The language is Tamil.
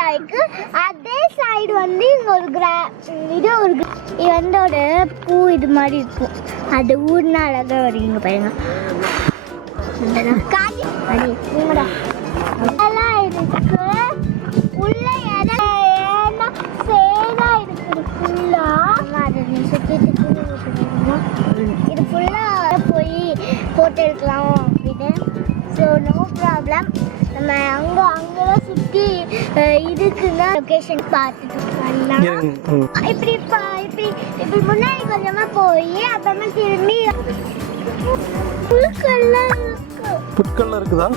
கம்ப்ளீட் ஆயிருக்கு. அதே சைடு வந்து இங்க ஒரு இது ஒரு பூ இது மாதிரி இருக்கும். அது ஊர்னா அழகா வருவீங்க பாருங்க. இருக்கு உள்ள இடம் சேரா இருக்குது ஃபுல்லா. அதை சுத்திட்டு இது ஃபுல்லா போய் போட்டோ எடுக்கலாம் அப்படின்னு. So no problem. நம்ம அங்கெல்லாம் சுற்றி இருக்குன்னா லொக்கேஷன் பார்த்துட்டு வரலாம். இப்படி முன்னாடி கொஞ்சமா போய் அப்புறமா திரும்பி புற்கள்லாம் இருக்குதா?